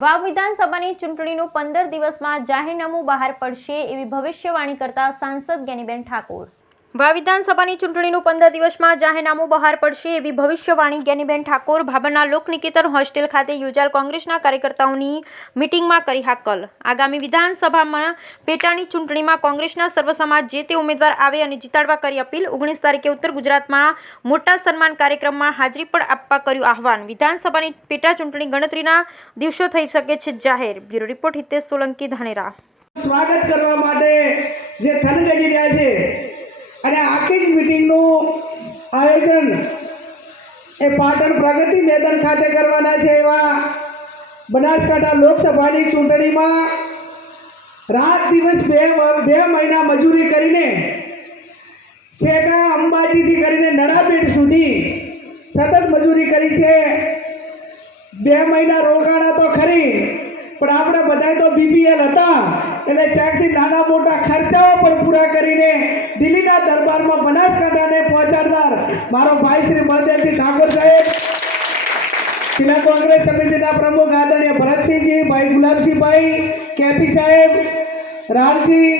વાવ વિધાનસભાની ચૂંટણીનું 15 દિવસમાં જાહેરનામું બહાર પડશે એવી ભવિષ્યવાણી કરતા સાંસદ જ્ઞાનીબેન ઠાકોર। વાવ વિધાનસભાની ચૂંટણીનું 15 દિવસમાં જાહેરનામું બહાર પડશે એવી ભવિષ્યવાણી જ્ઞાનીબેન ઠાકોર ભાભરના લોકનિકેતન હોસ્ટેલ ખાતે યોજાયેલ કોંગ્રેસના કાર્યકર્તાઓની મિટિંગમાં કરી હાકલ। આગામી વિધાનસભામાં પેટાની ચૂંટણીમાં કોંગ્રેસના સર્વ સમાજ જે તે ઉમેદવાર આવે અને જીતાડવા કરી અપીલ। 19 તારીખે ઉત્તર ગુજરાતમાં મોટા સન્માન કાર્યક્રમમાં હાજરી પણ આપવા કર્યું આહવાન। વિધાનસભાની પેટા ચૂંટણી ગણતરીના દિવસો થઈ શકે છે જાહેર। Bureau report Hitesh Solanki Dhanera. સ્વાગત કરવા માટે જે થન લગી રહ્યા છે અને આખી જ મીટિંગનું આયોજન એ પાટણ પ્રગતિ મેદાન ખાતે કરવાના છે। એવા બનાસકાંઠા લોકસભાની ચૂંટણીમાં રાત દિવસ બે મહિના મજૂરી કરીને છેકા અંબાજીથી કરીને નડાબેટ સુધી સતત મજૂરી કરી છે। 2 મહિના રોકાણા તો ખરી, પણ આપણે બધા તો બીપીએલ હતા એટલે ચાકથી નાના મોટા ખર્ચાઓ પણ પૂરા કરીને દિલ્હીના દરબારમાં બનાસકાંઠાને પહોંચાડનાર મારો ભાઈ શ્રી બળદેવજી ઠાકોર સાહેબ, જિલ્લા કોંગ્રેસ સમિતિના પ્રમુખ આદરણીય ભરતસિંહજી, ભાઈ ગુલાબસિંહભાઈ કેપી સાહેબ, રામજી,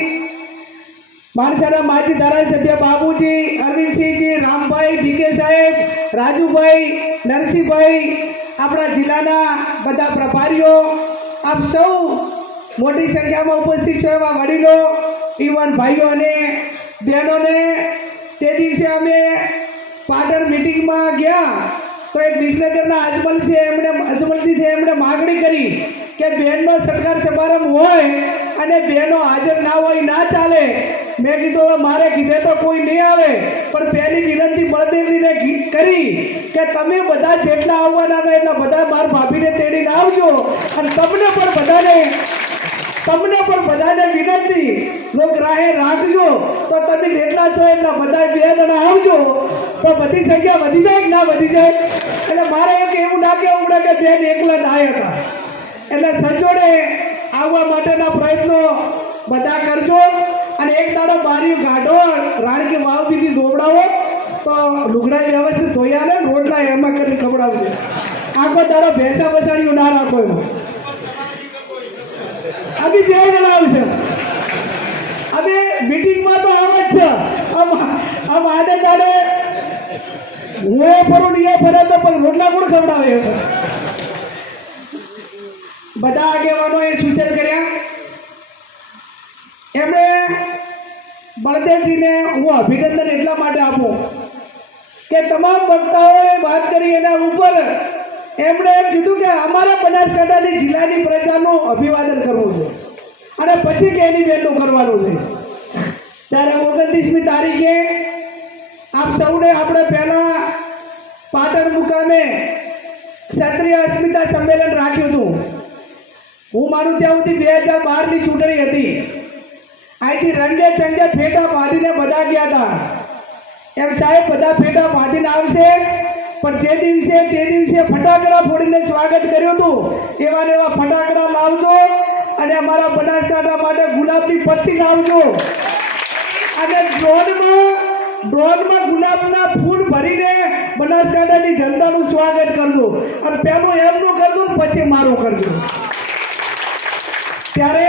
માણસાના માજી ધારાસભ્ય બાબુજી, અરવિંદસિંહજી, રામભાઈ, ડીકે સાહેબ, રાજુભાઈ, નરસિંહભાઈ, આપણા જિલ્લાના બધા પ્રભારીઓ, આપ સૌ મોટી સંખ્યામાં ઉપસ્થિત છો એવા વડીલો, યુવાન ભાઈઓ અને બહેનોને તે દિવસે અમે પાટણ મિટિંગમાં ગયા તો એક વિસનગરના અજમલજી છે એમણે માગણી કરી કે બહેનનો સત્કાર સમારંભ હોય અને બહેનો હાજર ના હોય ના ચાલે। મેં કીધું મારે કીધે તો કોઈ નહીં આવે, પણ પહેલી વિનંતી બળદેવજીને કરી કે તમે બધા જેટલા આવવાના હતા એટલા બધા મારા ભાભીને તેડીને આવજો અને તમને પણ બધાને વિનંતી લોક રાહે રાખજો તો તમે જેટલા છો એટલા બધા 2 જણા આવજો તો બધી સંખ્યા વધી જાય કે ના વધી જાય। એટલે મારે એવું ના કહેવું પડે કે બેન એકલા જ આવ્યા હતા, એટલે સચોડે આવવા માટેના પ્રયત્નો બધા કરજો અને એક દાડો બારી ગાઢો રાણકી વાવ બીજી દોવડાવો તો લુગડા વ્યવસ્થિત ધોઈ આલે, રોટલા એમાં કરી ખવડાવજો। આખો દાડો ભેંસા બસાડીઓ ના રાખો એમાં। અભી 2 જણા આવશે, હવે મીટિંગમાં તો આમ જ છે, આમ આડે દાડે હું એ ફરું ને એ ફરે તો પણ રોટલા કોણ ખવડાવે? બધા આગેવાનોએ સૂચન કર્યા। એમણે બળદેવજીને હું અભિનંદન એટલા માટે આપું કે તમામ વક્તાઓએ વાત કરી એના ઉપર એમણે એમ કીધું કે અમારે બનાસકાંઠાની જિલ્લાની પ્રજાનું અભિવાદન કરવું છે અને પછી જ્ઞાનીબેનનું કરવાનું છે। ત્યારે 29મી તારીખે આપ સૌને આપણે પહેલાં પાટણ મુકામે ક્ષત્રિય અસ્મિતા સંમેલન રાખ્યું હતું। હું માનું ત્યાં સુધી 2012ની ચૂંટણી હતી, અહીંથી રંગે ચંગે ફેટા બાંધીને બધા ગયા હતા। એમ સાહેબ બધા ફેટા બાંધીને આવશે, પણ જે દિવસે તે દિવસે ફટાકડા ફોડીને સ્વાગત કર્યું હતું એવા ને એવા ફટાકડા લાવજો અને અમારા બનાસકાંઠા માટે ગુલાબની પત્તી લાવજો અને ડ્રોનમાં ગુલાબના ફૂલ ભરીને બનાસકાંઠાની જનતાનું સ્વાગત કરજો અને પહેલું એમનું કરજો પછી મારું કરજો। ત્યારે